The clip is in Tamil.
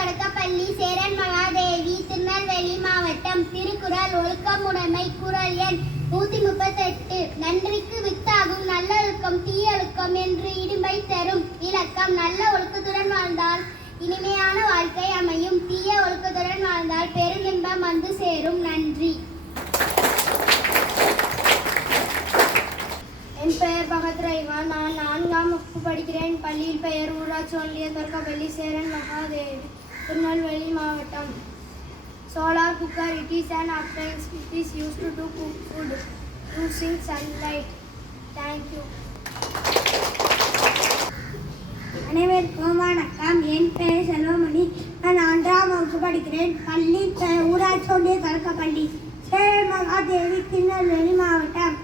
தொடக்கப்பள்ளி சேரன் மகாதேவி திருநெல்வேலி மாவட்டம் திருக்குறள் ஒழுக்கமுடைமை குரல் எண் நூத்தி முப்பத்தெட்டு நன்றிக்கு வித்தாகும் நல்லொழுக்கம் தீயொழுக்கம் என்று இடும்பை தரும் இலக்கம் நல்ல ஒழுக்கத்துடன் வாழ்ந்தால் இனிமையான வாழ்க்கை அமையும். தீய ஒழுக்கத்துடன் வாழ்ந்தால் பெருமின்பம் வந்து சேரும். நன்றி. என் பெயர் பகத் ரஹ்மான் நான் நான்காம் வகுப்பு படிக்கிறேன். பள்ளியில் பெயர் ஊராட்சி ஒன்றிய தொடக்கப்பள்ளி சேரன் மகாதேவி. திருநெல்வேலி மாவட்டம். Solar cooker it is an appliance it is used to cook food using sunlight. Thank you. அனைவருக்கும் வணக்கம். என் பெயர் செல்வமணி. நான் ஆண்டாம் வகுப்பு படிக்கிறேன். பள்ளி ஊராட்சி ஒன்றிய தொடக்கப்பள்ளி சேரன் மகாதேவி திருநெல்வேலி மாவட்டம்.